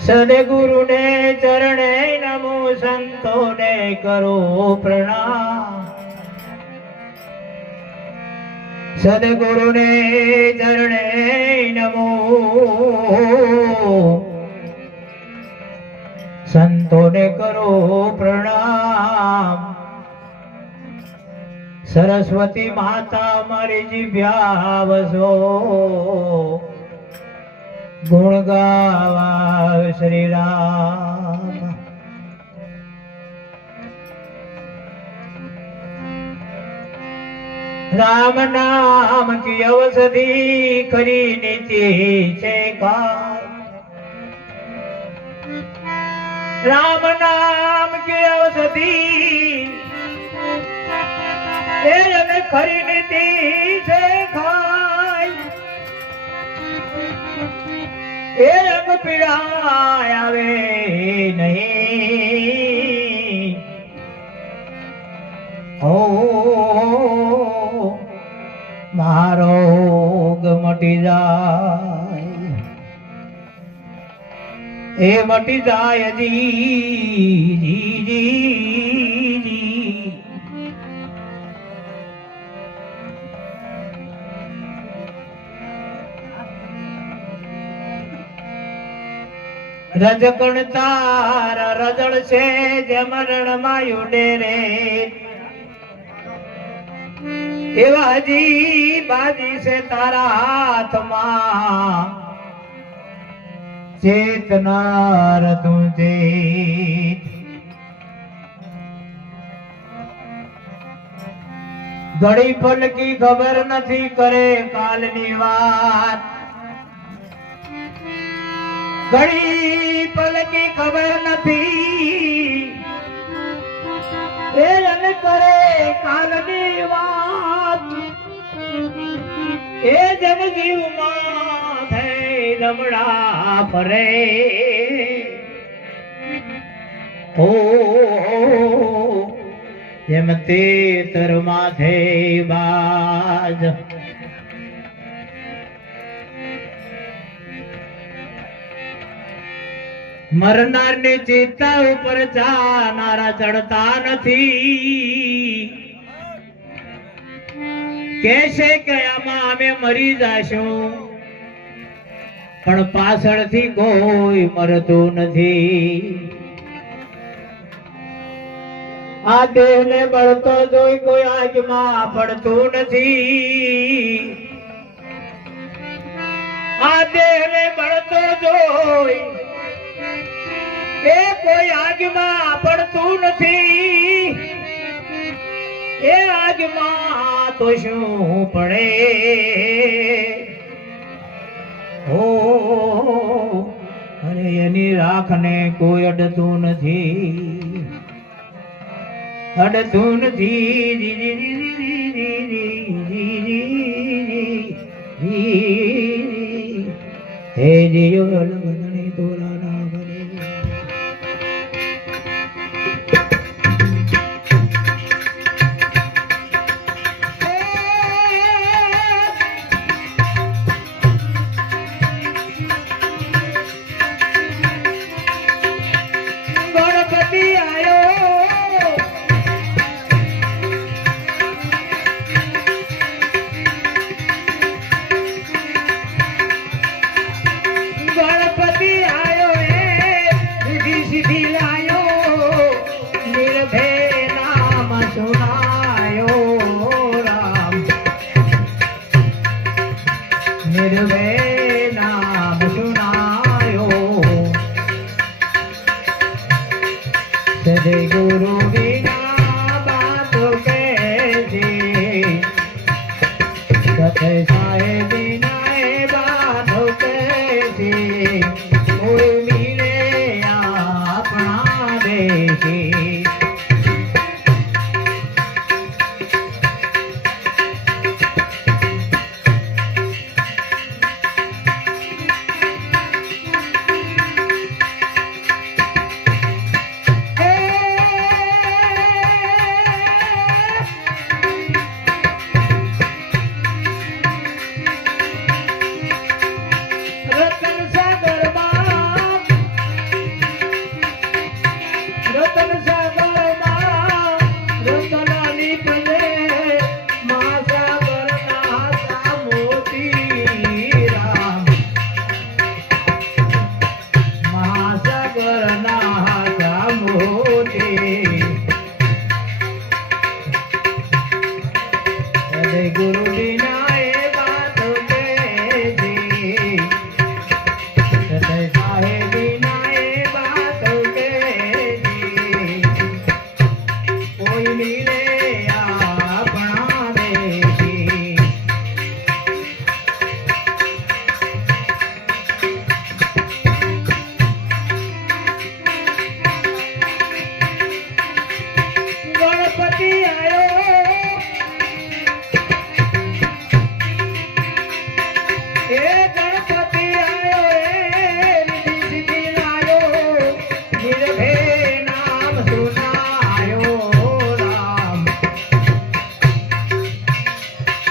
सदगुरु ने चरणे नमो, संतों ने करो प्रणाम। सदगुरु ने चरणे नमो, संतों ने करो प्रणाम। सरस्वती माता मारी जिभ्या वसो, गुण गावा श्री राम। राम नाम की औषधि खरी नीति से खाए। राम नाम की औषधि खरी नीति से खाए। एक पीड़ा आवे नहीं, ओ मारो मटी जाए, ए मटी जाए जी जी जी जी। रजकण तार रजड़ से जमरण मायु डेरे, एवाजी बाजी से तारा आत्मा चेतना तुझे। घड़ी पल की खबर नहीं करे कालनी वात, घड़ी पल की खबर नहीं करे कालनी वात। ए जग जीव माथे लमड़ा फरे, ओ જેમ તેતર માથે બાજ। મરનાર ની ચિંતા ઉપર જાનારા ચડતા નથી। કેશે કે આમાં અમે મરી જાશું, પણ પાછળથી કોઈ મરતું નથી। આ દેહને બળતો જોઈ કોઈ આગમાં પડતું નથી। આ દેહને બળતો જોઈ એ કોઈ આગમાં પડતું નથી। એ આગમાં તો શું પડે, ઓ અરે એની રાખને કોઈ અડતું નથી। અડતું નથી જી જી જી જી જી જી હે જીયો લગનણી તોરા ના બને। ગણપતિ આયો, गणपति आयो रिद्धि सिद्धि लायो, निर्भय नाम सुनायो राम। निर्भय नाम सुनायो, सदगुरु बिना बात कैसे, सत साहेब बिना बात से कोई मिले अपना देसी गुरु बिना ये बात कैसी साहे बिना ये बात कैसी कोई मिले अपना देसी गणपति आयो गणपति आयो रिद्धि सिद्धि लायो निर्भय नाम सुनायो राम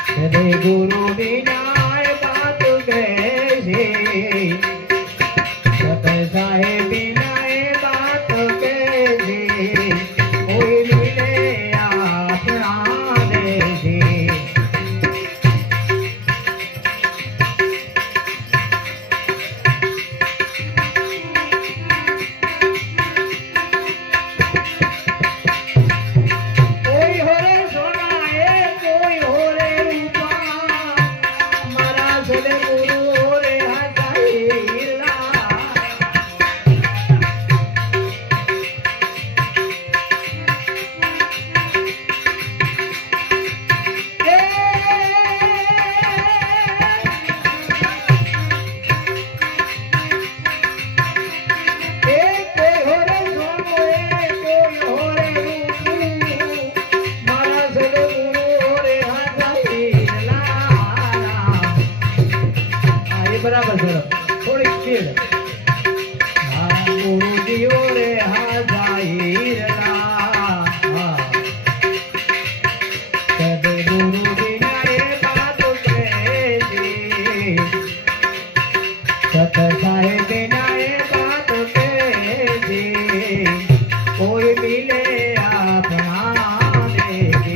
सदे गुरु बिना बात कैसी सत साहेब बिना बात कैसी कोई मिले अपना देसी बराबर थोड़ी स्पीड गुरु दियो रे हाजाइरला सद गुरु बिना ये बात कैसी सत साहेब बिना ये बात कैसी कोई मिले अपना देसी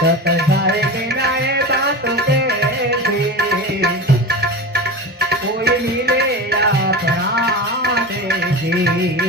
સતસાઈ વિના એ બાત કેથી કોઈ મિલે આપણા દેજી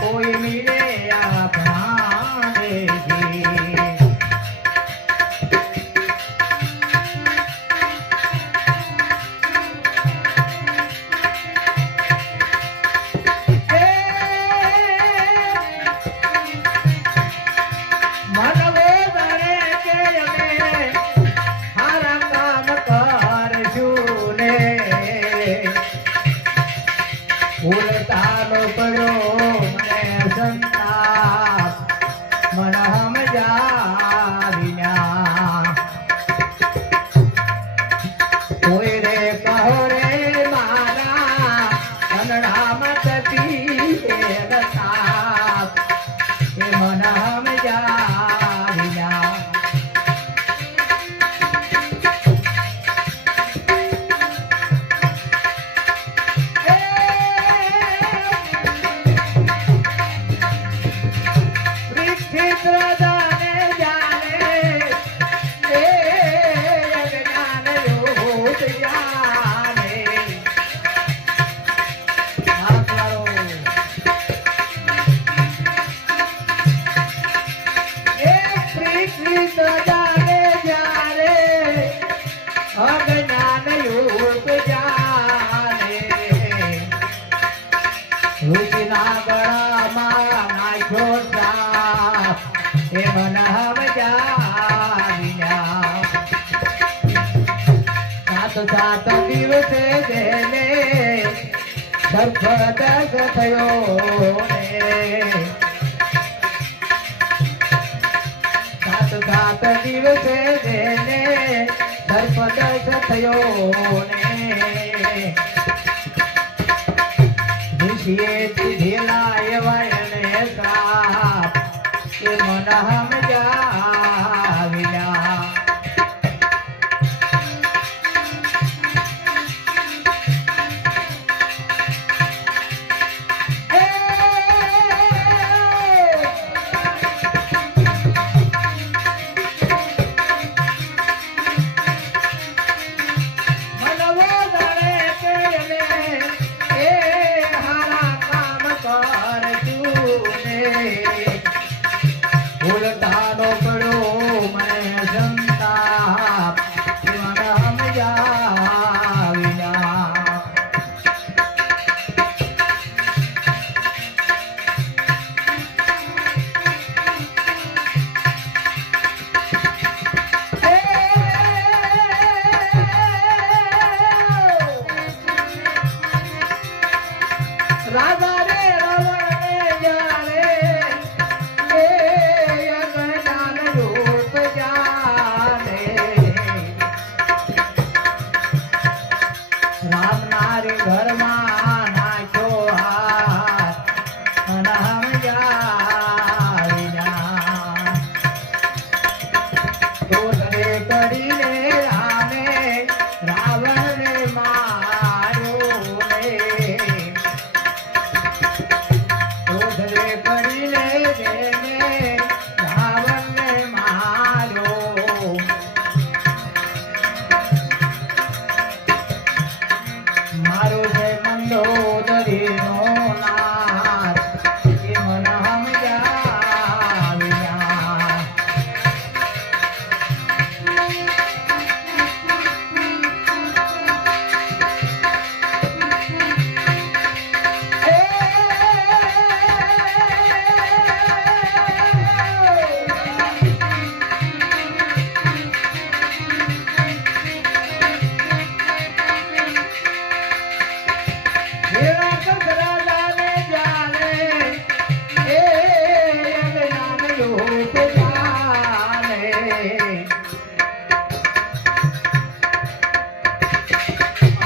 કોઈ મિલે આપણા દેજી ઉલટાનો પડ્યો મને સંતાપ મન સમજાવ્યા કોઈ રે કહો રે મારા કનડામાં થતી તાપ એ મન સમજાવ્યા રુચિના ગળામાં નાખ્યો સાપ એ મન સમજાવ્યા સાત સાત દિવસે જેને સર્પદશ થયો સાત સાત દિવસે જેને સર્પદશ થયો ને ઢીલા એવા એને શ્રાપ એ મન સમજાવ્યા મનવો જાણે કે એને એ હારા કામ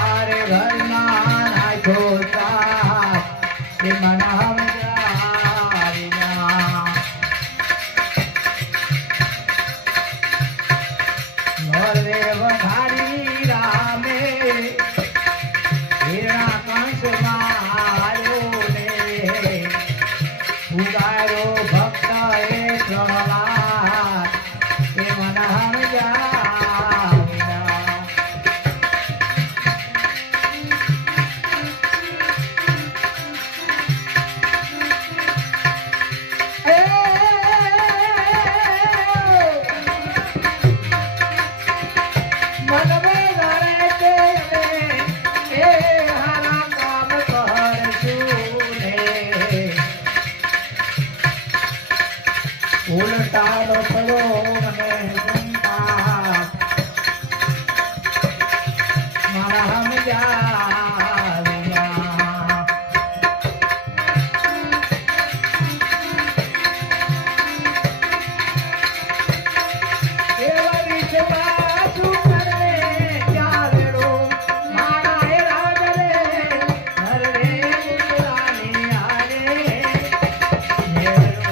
અરે ઘરમાં નાખો સાથ એ મન સમજાવીના મોરે વધારી રામે હીરા કંસમાં આવ્યો ને ઉગારો ભક્ત એ પ્રહલાદ એ મન સમજાવીના ઉલટાનો થયો મને સંતાપ મારા સમજાવ્યા એવા વિશ્વાસ કરે ચાલડો મારા એ રાજરે હરે મુરાની આરે મેરો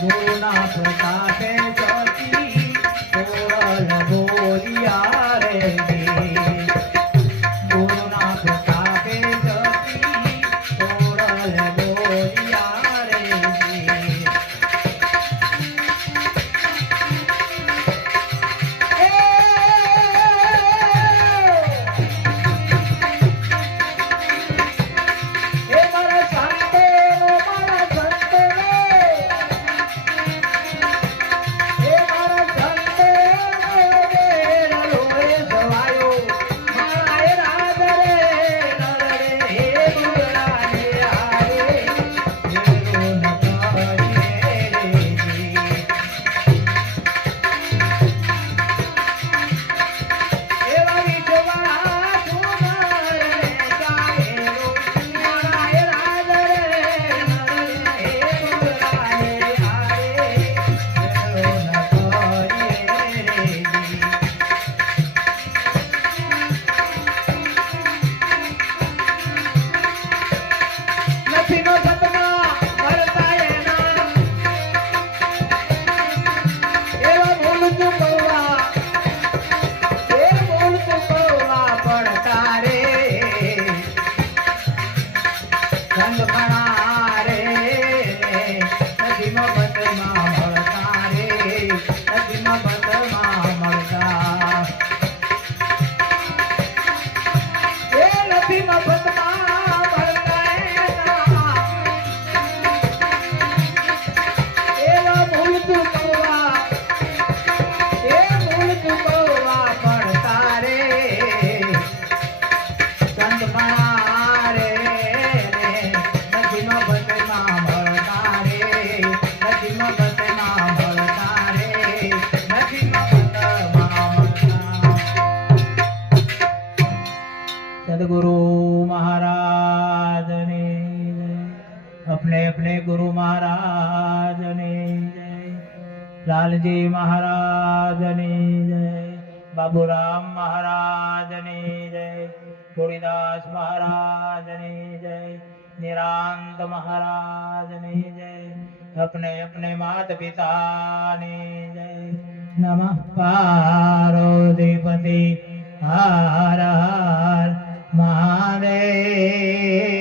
ગુરુના પ્રતાપે ચોથી સોરલ બોલિયા રે ગુરુના પ્રતાપે ચોથી સોરલ બોલિયા રે લાલજી મહારાજની જય, બાબુરામ મહારાજની જય, થોડીદાસ મહારાજની જય, નિરાંત મહારાજની જય, अपने अपने माता पिता ने जय। नमः पार्वतीपति हर हर महादेव।